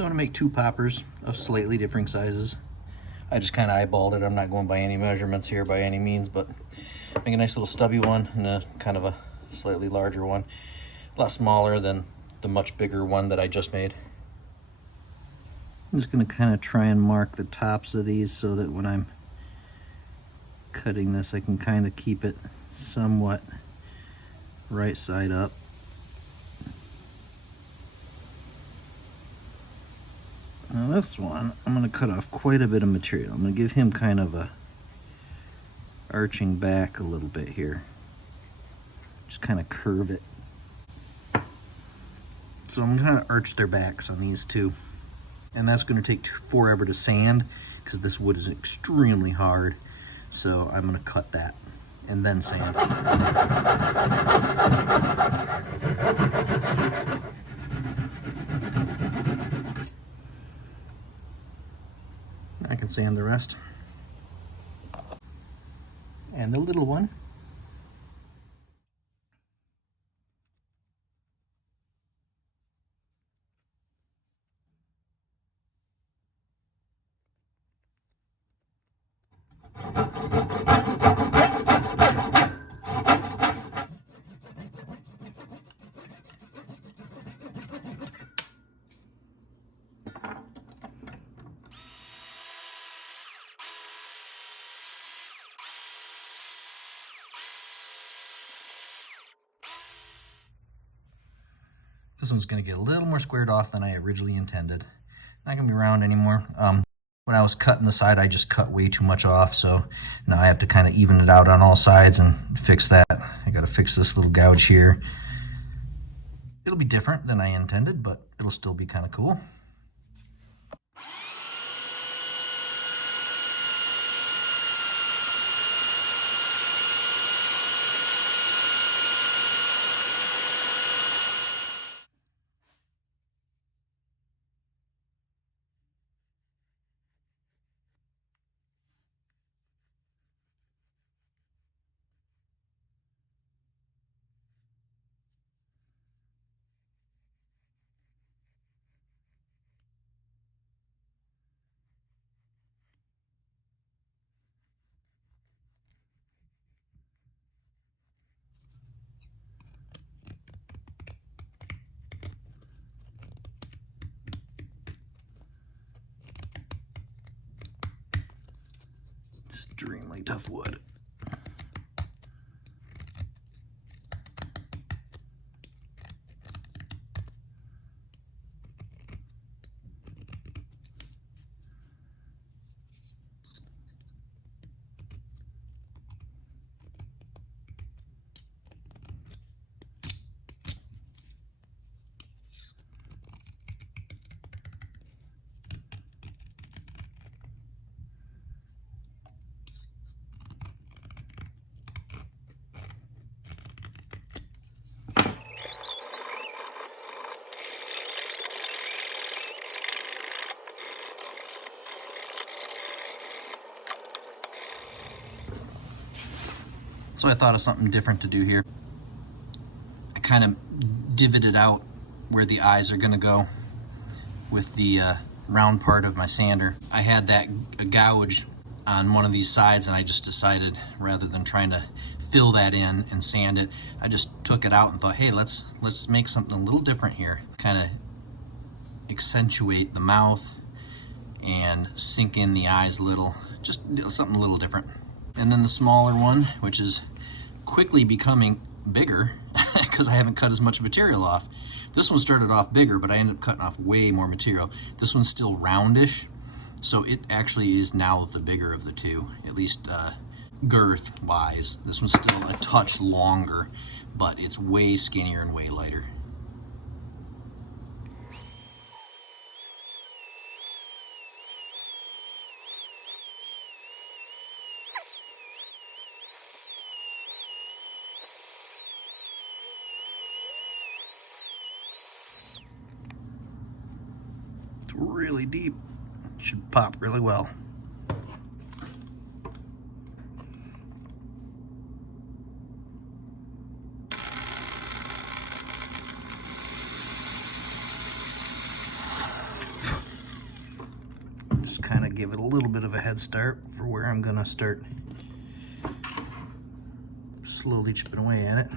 So I'm going to make 2 poppers of slightly differing sizes. I just kind of eyeballed it. I'm not going by any measurements here by any means, but make a nice little stubby one and a kind of a slightly larger one. A lot smaller than the much bigger one that I just made. I'm just going to kind of try and mark the tops of these so that when I'm cutting this I can kind of keep it somewhat right side up. Now this one, I'm going to cut off quite a bit of material. I'm going to give him kind of a arching back a little bit here. Just kind of curve it. So I'm going to arch their backs on these two. And that's going to take forever to sand because this wood is extremely hard. So I'm going to cut that and then sand. I can sand the rest. And the little one. This one's going to get a little more squared off than I originally intended. Not going to be round anymore. When I was cutting the side, I just cut way too much off, so now I have to kind of even it out on all sides and fix that. I got to fix this little gouge here. It'll be different than I intended, but it'll still be kind of cool. Extremely tough wood. So I thought of something different to do here. I kind of divoted out where the eyes are going to go with the round part of my sander. I had that gouge on one of these sides, and I just decided, rather than trying to fill that in and sand it, I just took it out and thought, hey, let's make something a little different here. Kind of accentuate the mouth and sink in the eyes a little, just something a little different. And then the smaller one, which is quickly becoming bigger because I haven't cut as much material off. This one started off bigger, but I ended up cutting off way more material. This one's still roundish, so it actually is now the bigger of the two, at least girth wise. This one's still a touch longer, but it's way skinnier and way lighter. It's really deep. It should pop really well. give it a little bit of a head start for where I'm gonna start slowly chipping away at it.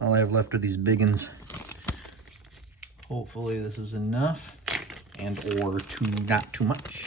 All I have left are these big ones. Hopefully this is enough and or not too much.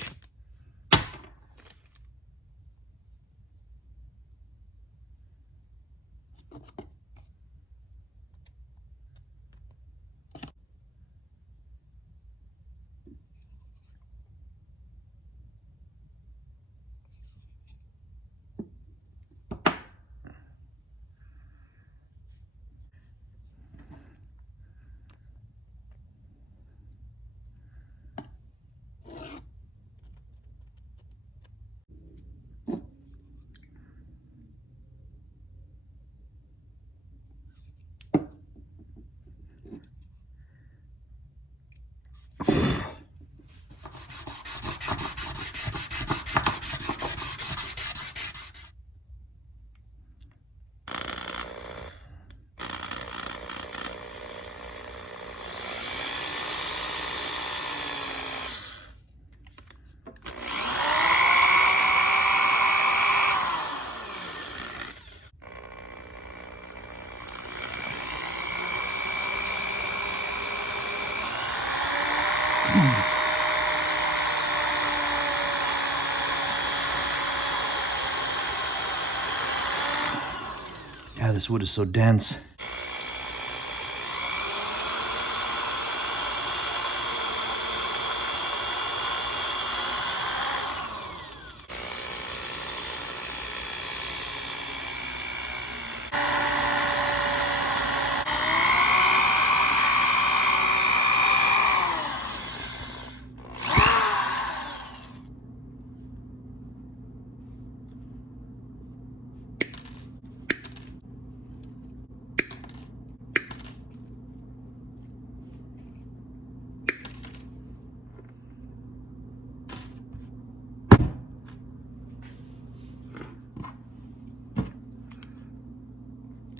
Yeah, this wood is so dense.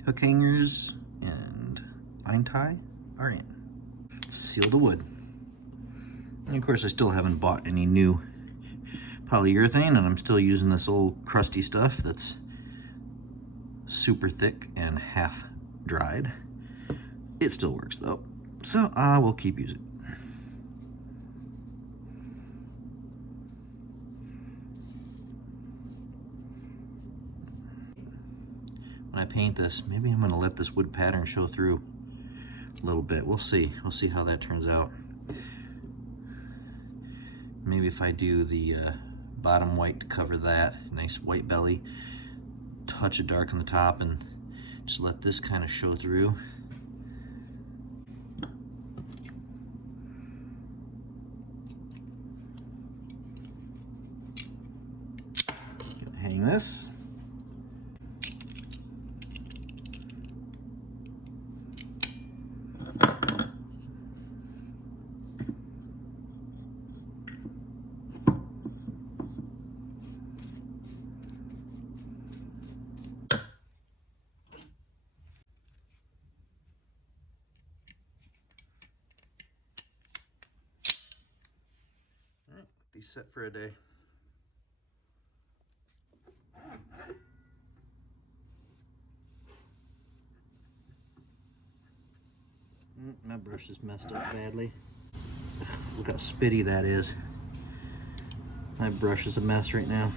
Hook hangers and line tie are in. Seal the wood. And of course I still haven't bought any new polyurethane, and I'm still using this old crusty stuff that's super thick and half dried. It still works though, so I will keep using it. When I paint this, maybe I'm gonna let this wood pattern show through a little bit. We'll see. We'll see how that turns out. Maybe if I do the bottom white to cover that. Nice white belly, touch of dark on the top, and just let this kind of show through. Hang this. All right, these set for a day. My brush is messed up badly. Look how spitty that is. My brush is a mess right now.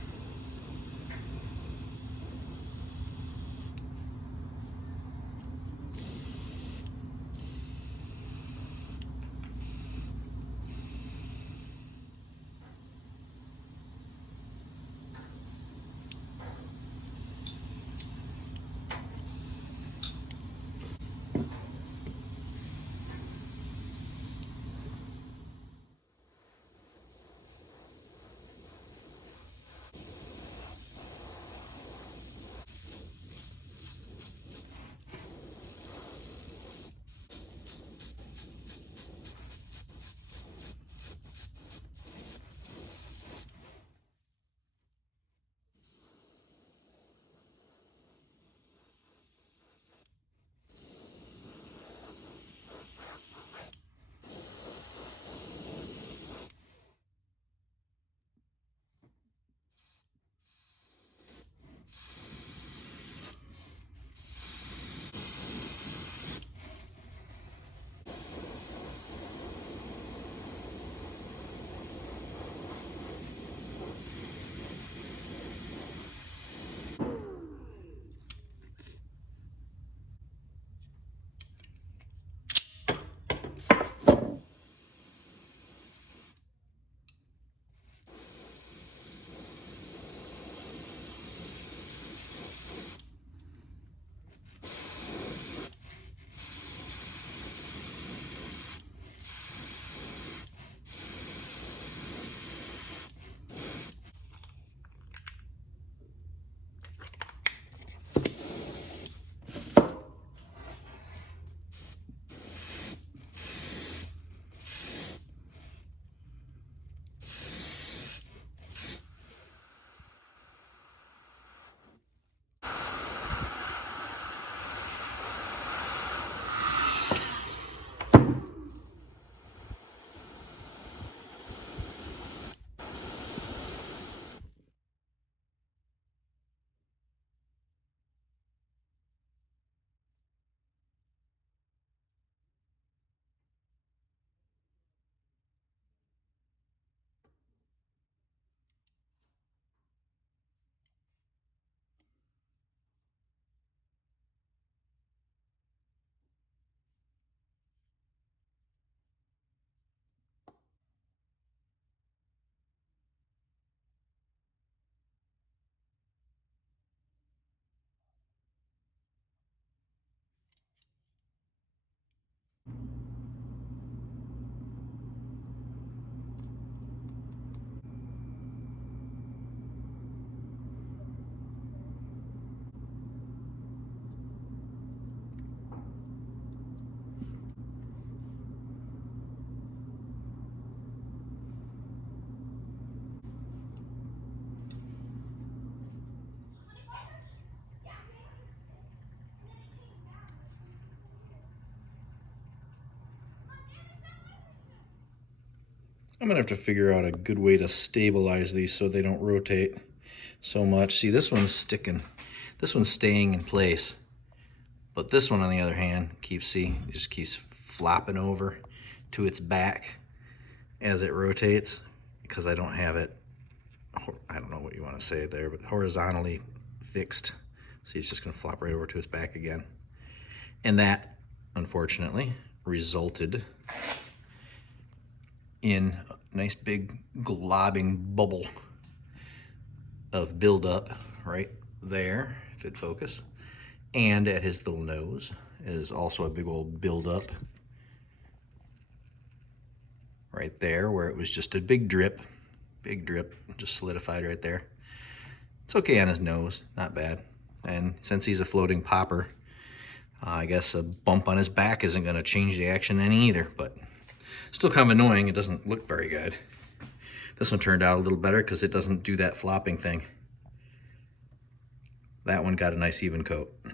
I'm gonna have to figure out a good way to stabilize these so they don't rotate so much. See, this one's sticking, this one's staying in place, but this one on the other hand it just keeps flopping over to its back as it rotates because I don't have it, I don't know what you want to say there, but horizontally fixed. See, it's just gonna flop right over to its back again. And that, unfortunately, resulted in a nice big globbing bubble of buildup right there, if it focus. And at his little nose is also a big old buildup right there, where it was just a big drip, just solidified right there. It's okay on his nose, not bad. And since he's a floating popper, I guess a bump on his back isn't going to change the action any either, but still kind of annoying. It doesn't look very good. This one turned out a little better because it doesn't do that flopping thing. That one got a nice even coat. I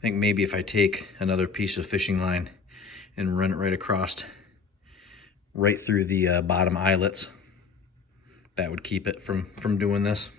think maybe if I take another piece of fishing line and run it right across, right through the bottom eyelets, that would keep it from doing this.